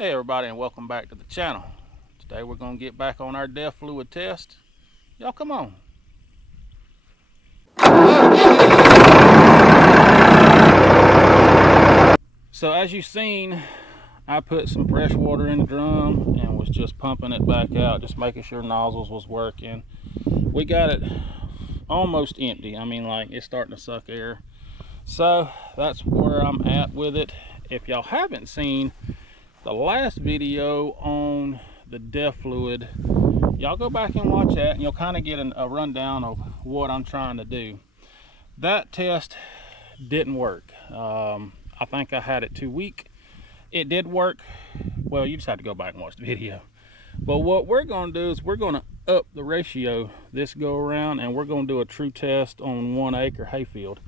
Hey everybody, and welcome back to the channel. Today we're going to get back on our DEF fluid test. Y'all come on. So as you've seen, I put some fresh water in the drum and was just pumping it back out, just making sure nozzles was working. We got it almost empty. I mean, like, it's starting to suck air. So that's where I'm at with it. If y'all haven't seen the last video on the DEF fluid, y'all go back and watch that and you'll kind of get a rundown of what I'm trying to do. That test didn't work. I think I had it too weak. It did work. Well, you just have to go back and watch the video. But what we're going to do is we're going to up the ratio this go around, and we're going to do a true test on 1 acre hayfield.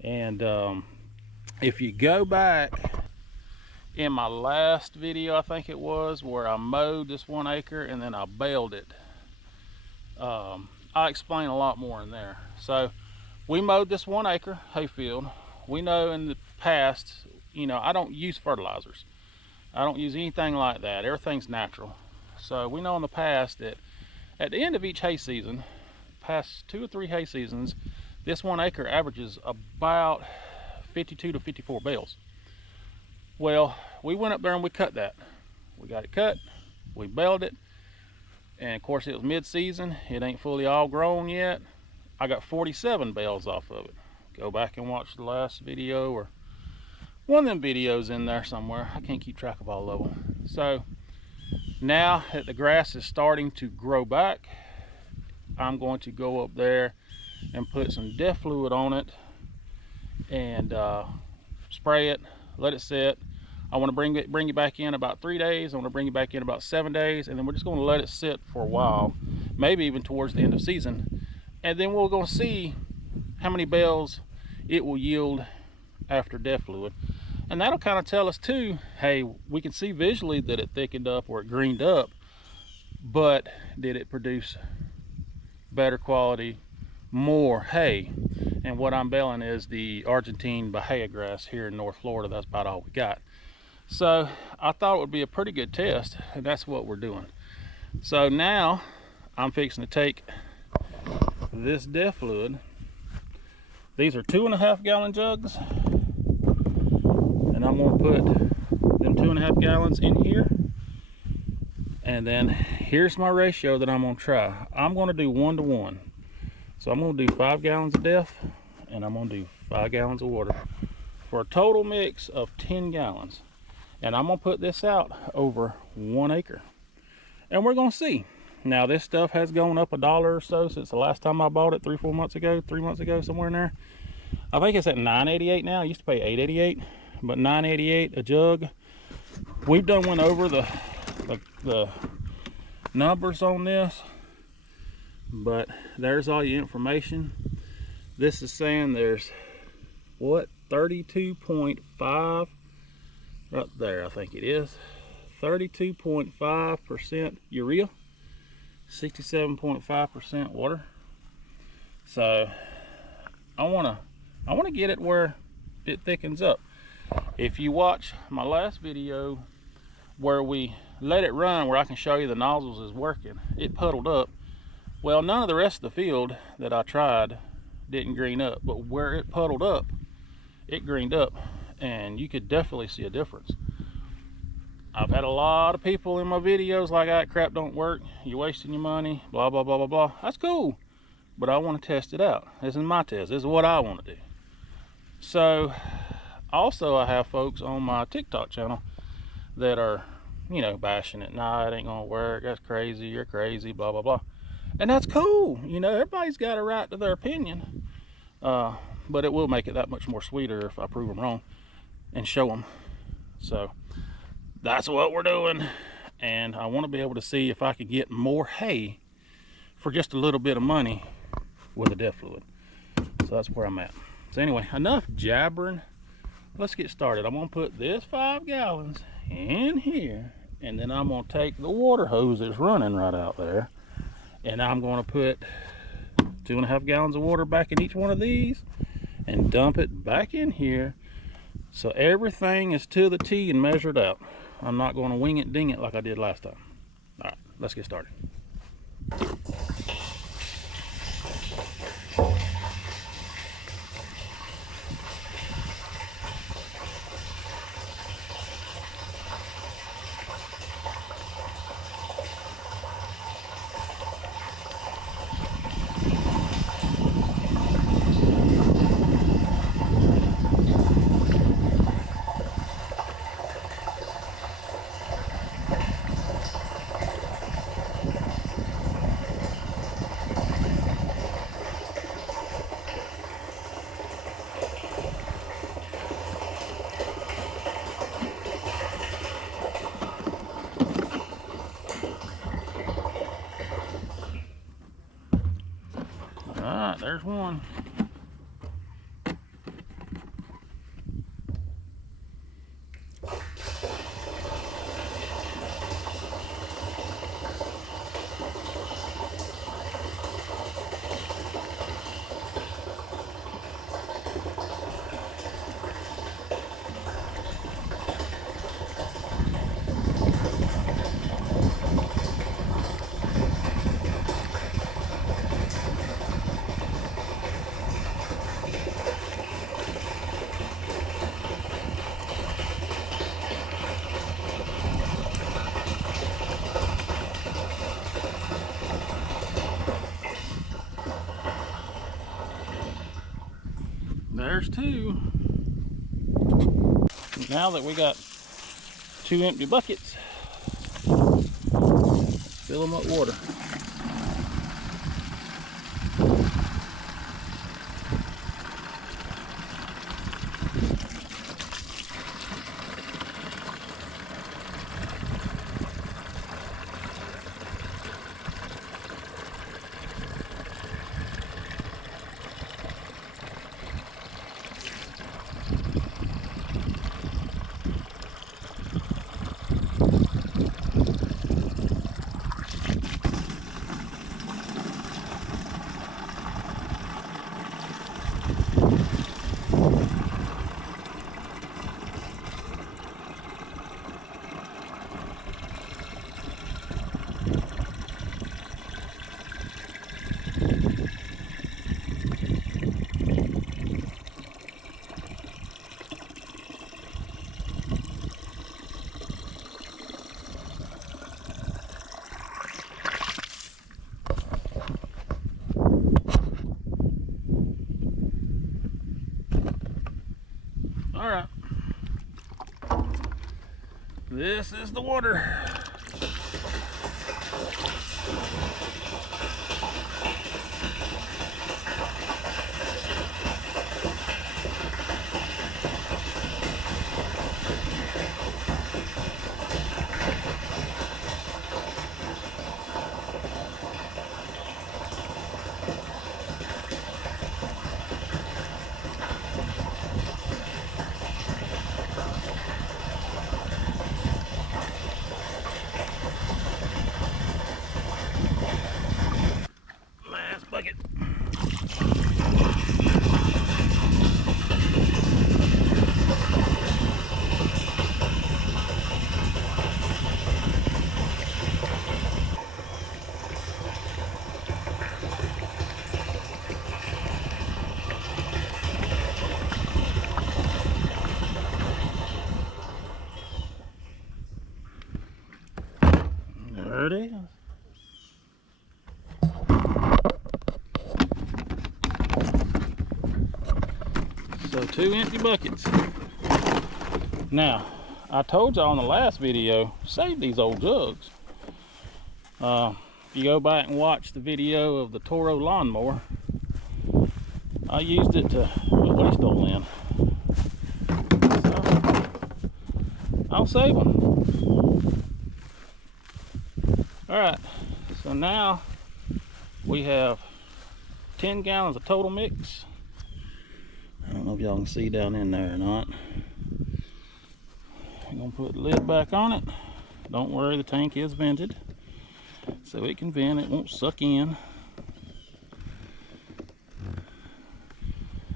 And if you go back in my last video, I think it was, where I mowed this 1 acre and then I baled it, I explain a lot more in there. So we mowed this 1 acre hayfield. We know in the past, you know, I don't use fertilizers. I don't use anything like that. Everything's natural. So we know in the past that at the end of each hay season, past 2 or 3 hay seasons, this 1 acre averages about 52 to 54 bales. Well, we went up there and we cut that. We got it cut, we baled it, and of course it was mid-season. It ain't fully all grown yet. I got 47 bales off of it. Go back and watch the last video, or one of them videos in there somewhere. I can't keep track of all of them. So now that the grass is starting to grow back, I'm going to go up there and put some DEF fluid on it and spray it, let it sit. I want to bring it back in about 3 days. I want to bring it back in about 7 days, and then we're just going to let it sit for a while, maybe even towards the end of season, and then we're going to see how many bales it will yield after DEF fluid. And that'll kind of tell us too, hey, we can see visually that it thickened up or it greened up, but did it produce better quality, more hay? And what I'm baling is the Argentine Bahia grass here in North Florida. That's about all we got. So I thought it would be a pretty good test, and that's what we're doing. So now I'm fixing to take this DEF fluid. These are 2.5 gallon jugs, and I'm going to put them 2.5 gallons in here. And then here's my ratio that I'm going to try. I'm going to do 1 to 1. So I'm going to do 5 gallons of DEF, and I'm going to do 5 gallons of water for a total mix of 10 gallons. And I'm going to put this out over 1 acre. And we're going to see. Now, this stuff has gone up $1 or so since the last time I bought it 3 months ago, somewhere in there. I think it's at $9.88 now. I used to pay $8.88, but $9.88 a jug. We've done went over the numbers on this, but there's all your information. This is saying there's, what, 32.5 right there, I think it is. 32.5% urea, 67.5% water. So I want to get it where it thickens up. If you watch my last video where we let it run, where I can show you the nozzles is working, it puddled up. Well, none of the rest of the field that I tried didn't green up, but where it puddled up, it greened up, and you could definitely see a difference. I've had a lot of people in my videos like, that crap don't work, you're wasting your money, blah blah blah blah blah. That's cool, but I want to test it out. This is my test. This is what I want to do. So also I have folks on my TikTok channel that are, you know, bashing it. Nah, it ain't gonna work, that's crazy, you're crazy, blah blah blah. And that's cool. You know, everybody's got a right to their opinion, but it will make it that much more sweeter if I prove them wrong and show them. So that's what we're doing, and I want to be able to see if I can get more hay for just a little bit of money with the DEF fluid. So that's where I'm at. So anyway, enough jabbering. Let's get started. I'm going to put this 5 gallons in here, and then I'm going to take the water hose that's running right out there, and I'm going to put 2.5 gallons of water back in each one of these and dump it back in here, so everything is to the T and measured out. I'm not going to wing it, ding it like I did last time. All right, let's get started. Alright, there's one. There's two. Now that we got two empty buckets, fill them up with water. All right, this is the water. Bucket. There it is. So two empty buckets. Now, I told y'all in the last video, save these old jugs. If you go back and watch the video of the Toro lawnmower, I used it to put waste oil in. So, I'll save them. Alright, so now we have 10 gallons of total mix. I don't know if y'all can see down in there or not. I'm gonna put the lid back on it. Don't worry, the tank is vented, so it can vent, it won't suck in.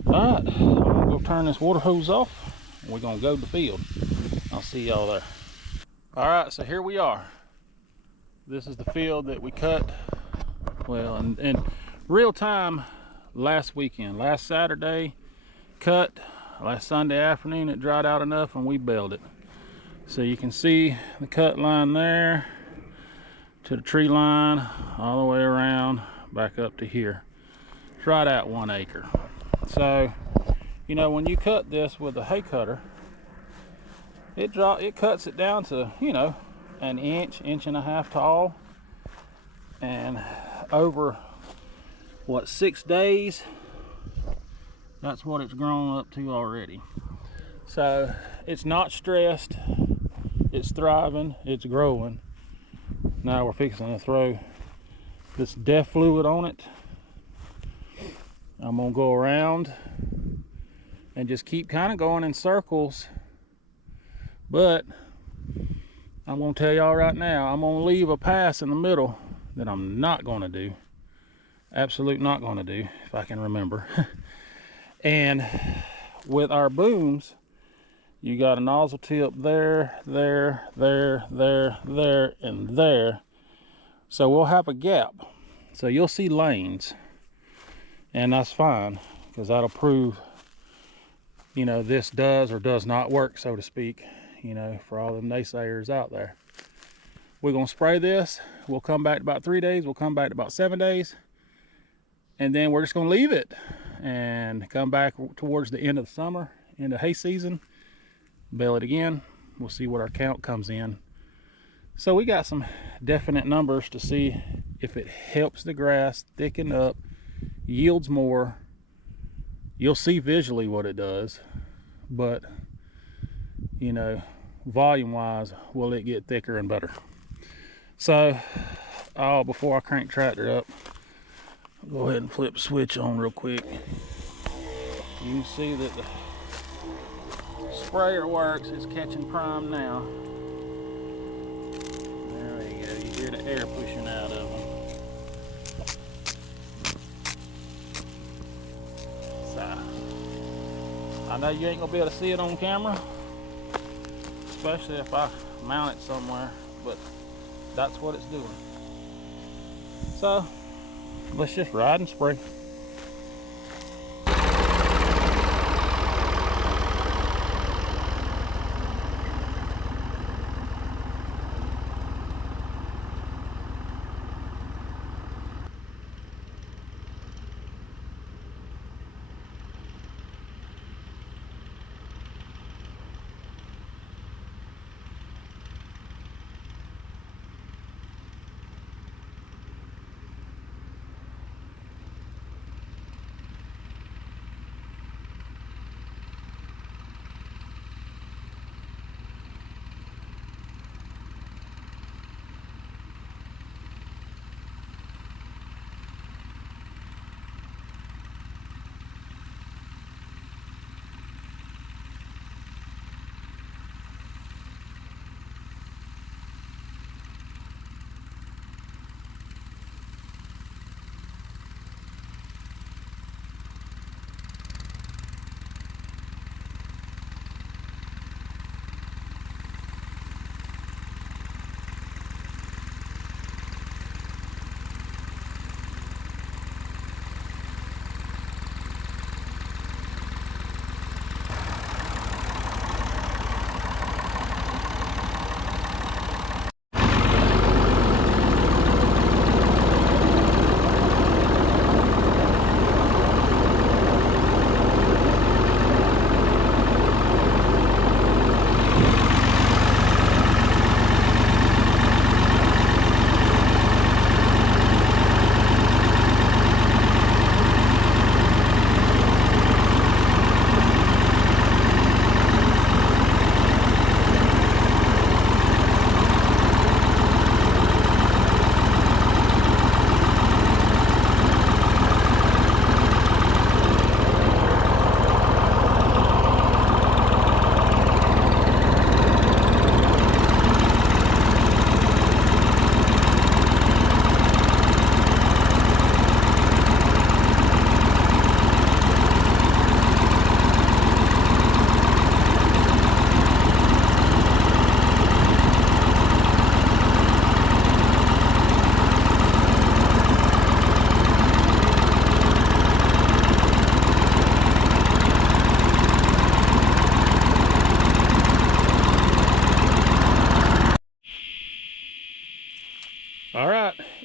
Alright, I'm gonna go turn this water hose off and we're gonna go to the field. I'll see y'all there. All right, so here we are. This is the field that we cut, well, in real time last weekend. Last Saturday, cut. Last Sunday afternoon, it dried out enough and we baled it. So you can see the cut line there to the tree line, all the way around, back up to here. It's right at 1 acre. So, you know, when you cut this with a hay cutter, it cuts it down to, you know, an inch, inch and a half tall, and over what, 6 days, that's what it's grown up to already. So it's not stressed, it's thriving, it's growing. Now we're fixing to throw this DEF fluid on it. I'm gonna go around and just keep kind of going in circles, but I'm gonna tell y'all right now, I'm gonna leave a pass in the middle that I'm not gonna do. Absolutely not gonna do, if I can remember. And with our booms, you got a nozzle tip there, there, there, there, there, and there. So we'll have a gap. So you'll see lanes, and that's fine, because that'll prove, you know, this does or does not work, so to speak, you know, for all the naysayers out there. We're gonna spray this. We'll come back in about 3 days. We'll come back in about 7 days. And then we're just gonna leave it and come back towards the end of the summer, end of hay season, bale it again. We'll see what our count comes in. So we got some definite numbers to see if it helps the grass thicken up, yields more. You'll see visually what it does, but, you know, volume wise, will it get thicker and better? So, before I crank tractor up, I'll go ahead and flip the switch on real quick. You can see that the sprayer works. It's catching prime now. There you go. You hear the air pushing out of them. So, I know you ain't gonna be able to see it on camera, especially if I mount it somewhere, but that's what it's doing. So let's just ride and spray.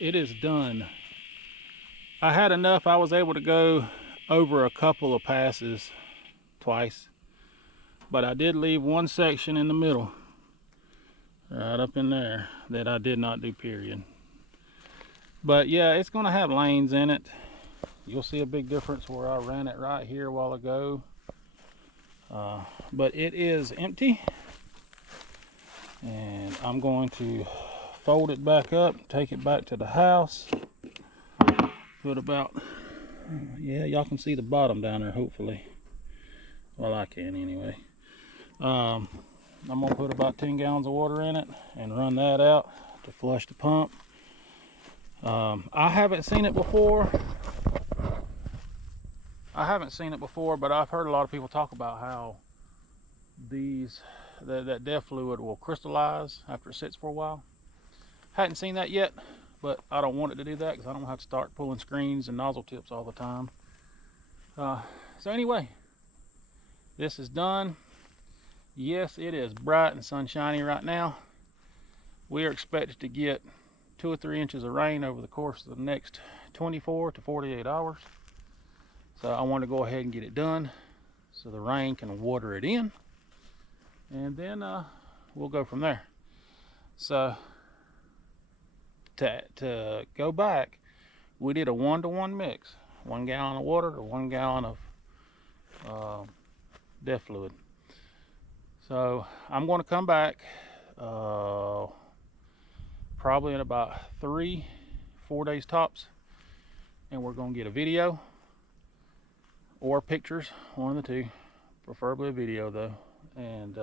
it is done. I had enough. I was able to go over a couple of passes twice, but I did leave one section in the middle, right up in there, that I did not do, period. But yeah, it's going to have lanes in it. You'll see a big difference where I ran it right here a while ago. But it is empty, and I'm going to fold it back up, take it back to the house. Put about, yeah, y'all can see the bottom down there, hopefully. Well, I can anyway. I'm gonna put about 10 gallons of water in it and run that out to flush the pump. I haven't seen it before. But I've heard a lot of people talk about how that DEF fluid will crystallize after it sits for a while. Hadn't seen that yet, but I don't want it to do that because I don't have to start pulling screens and nozzle tips all the time. So anyway, this is done. Yes, it is bright and sunshiny right now. We are expected to get 2 or 3 inches of rain over the course of the next 24 to 48 hours. So I want to go ahead and get it done so the rain can water it in, and then we'll go from there. So to go back, we did a 1-to-1 mix, 1 gallon of water to 1 gallon of DEF fluid. So I'm going to come back probably in about 3-4 days tops, and we're going to get a video or pictures, one of the two, preferably a video though, and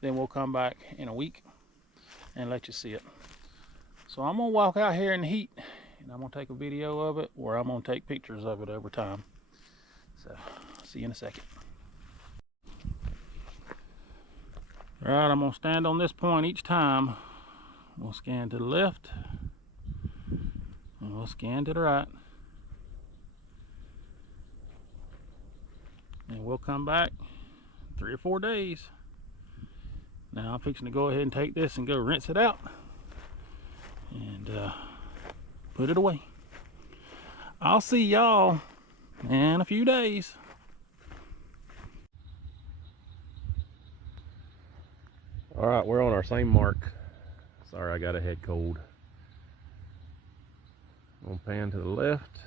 then we'll come back in a week and let you see it. So I'm gonna walk out here in the heat, and I'm gonna take a video of it, or I'm gonna take pictures of it over time. So see you in a second. All right, I'm gonna stand on this point each time. We'll scan to the left, and we'll scan to the right. And we'll come back 3 or 4 days. Now I'm fixing to go ahead and take this and go rinse it out and put it away. I'll see y'all in a few days. All right, we're on our same mark. Sorry, I got a head cold. I'm gonna pan to the left,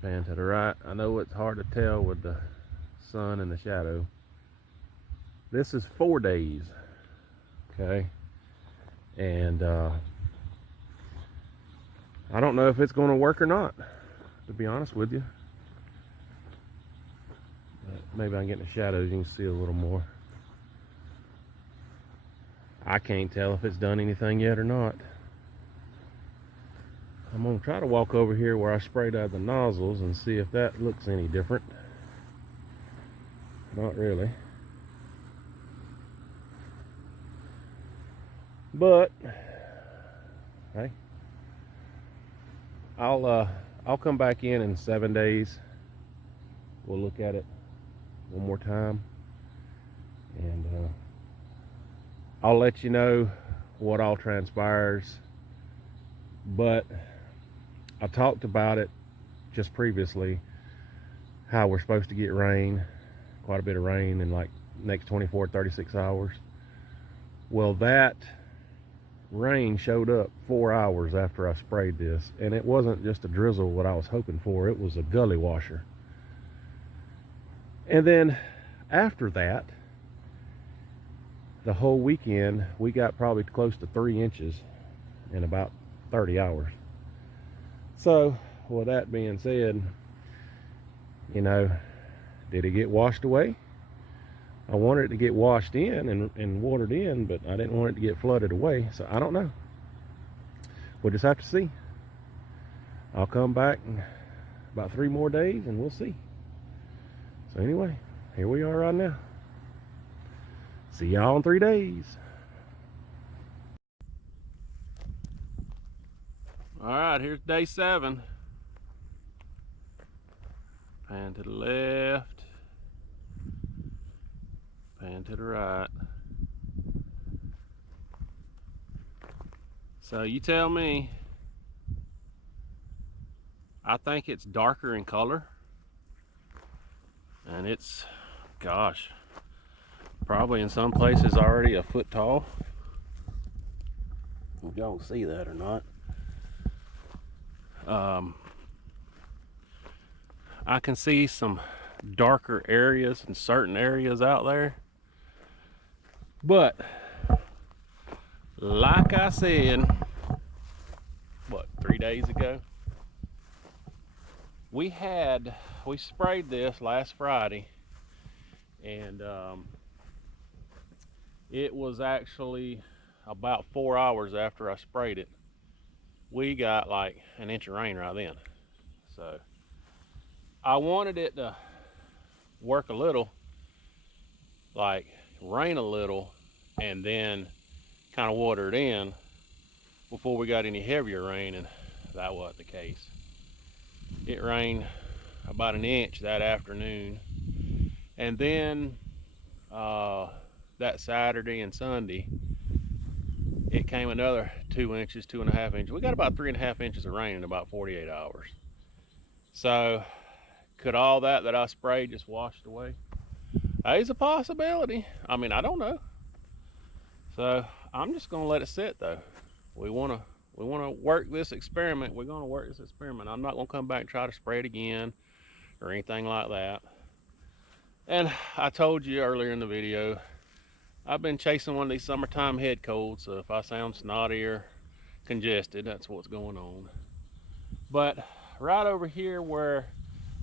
pan to the right. I know it's hard to tell with the sun and the shadow. This is 4 days, okay? And I don't know if it's gonna work or not, to be honest with you. But maybe I can get in the shadows, you can see a little more. I can't tell if it's done anything yet or not. I'm gonna try to walk over here where I sprayed out the nozzles and see if that looks any different. Not really. But hey, I'll come back in 7 days. We'll look at it one more time, and I'll let you know what all transpires. But I talked about it just previously, how we're supposed to get rain, quite a bit of rain in like next 24, 36 hours. Well, that rain showed up 4 hours after I sprayed this, and it wasn't just a drizzle what I was hoping for, it was a gully washer. And then after that, the whole weekend, we got probably close to 3 inches in about 30 hours. So, with that being said, you know, did it get washed away? I wanted it to get washed in and watered in, but I didn't want it to get flooded away. So I don't know. We'll just have to see. I'll come back in about 3 more days and we'll see. So anyway, here we are right now. See y'all in 3 days. All right, here's day 7. Pan to the left, pan to the right. So you tell me. I think it's darker in color, and it's, gosh, probably in some places already a foot tall. If y'all can see that or not. I can see some darker areas in certain areas out there, but like I said, what, 3 days ago, we sprayed this last Friday, and it was actually about 4 hours after I sprayed it, we got like an inch of rain right then. So I wanted it to work a little, like rain a little, and then kind of water it in before we got any heavier rain, and that wasn't the case. It rained about an inch that afternoon, and then that Saturday and Sunday it came another 2 inches, 2.5 inches. We got about 3.5 inches of rain in about 48 hours. So could all that I sprayed just washed away? It's a possibility. I mean, I don't know. So I'm just gonna let it sit though. We wanna work this experiment. We're gonna work this experiment. I'm not gonna come back and try to spray it again or anything like that. And I told you earlier in the video, I've been chasing one of these summertime head colds, so if I sound snotty or congested, that's what's going on. But right over here where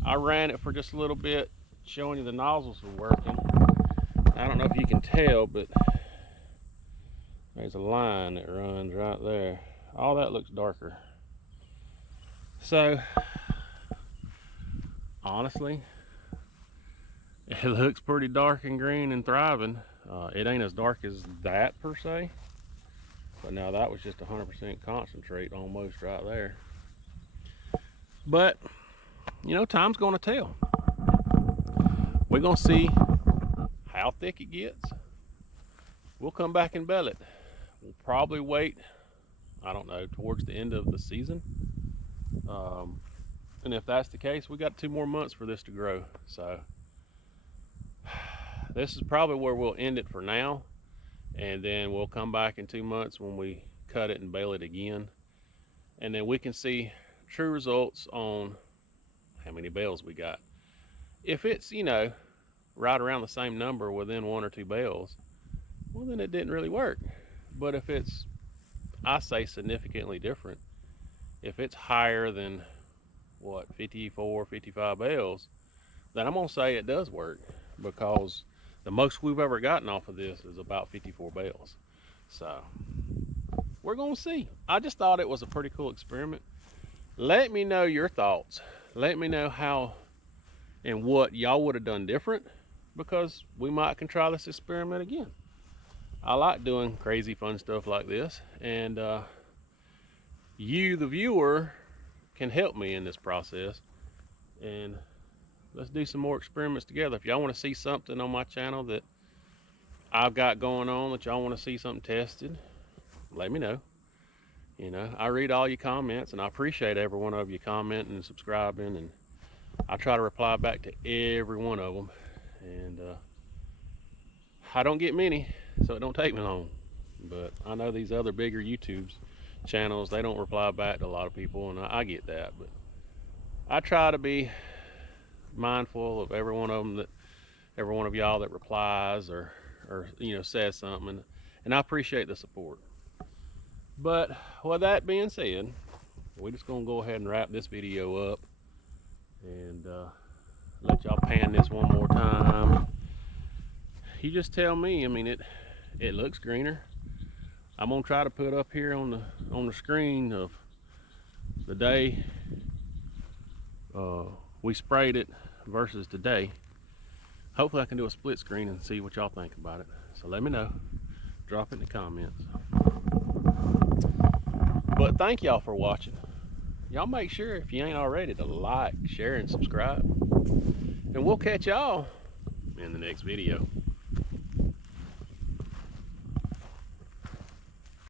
I ran it for just a little bit, showing you the nozzles were working. I don't know if you can tell, but there's a line that runs right there. All that looks darker. So honestly, it looks pretty dark and green and thriving. It ain't as dark as that per se, but now that was just 100% concentrate almost right there. But you know, time's gonna tell. We're gonna see how thick it gets. We'll come back and bell it. We'll probably wait, I don't know, towards the end of the season. And if that's the case, we got 2 more months for this to grow. So this is probably where we'll end it for now, and then we'll come back in 2 months when we cut it and bale it again, and then we can see true results on how many bales we got. If it's, you know, right around the same number within 1 or 2 bales, well, then it didn't really work. But if it's, I say, significantly different, if it's higher than what, 54, 55 bales, then I'm gonna say it does work, because the most we've ever gotten off of this is about 54 bales. So we're gonna see. I just thought it was a pretty cool experiment. Let me know your thoughts. Let me know how and what y'all would have done different, because we might can try this experiment again. I like doing crazy fun stuff like this, and you, the viewer, can help me in this process, and let's do some more experiments together. If y'all want to see something on my channel that I've got going on, that y'all want to see something tested, let me know. You know, I read all your comments, and I appreciate every one of you commenting and subscribing, and I try to reply back to every one of them. And I don't get many, so it don't take me long. But I know these other bigger YouTube channels, they don't reply back to a lot of people, and I get that. But I try to be mindful of every one of them, that every one of y'all that replies or you know, says something, and I appreciate the support. But with that being said, we're just gonna go ahead and wrap this video up, and let y'all pan this one more time. You just tell me. I mean, it looks greener. I'm gonna try to put up here on the screen of the day we sprayed it versus today. Hopefully I can do a split screen and see what y'all think about it. So let me know. Drop it in the comments. But thank y'all for watching. Y'all make sure, if you ain't already, to like, share, and subscribe. And we'll catch y'all in the next video.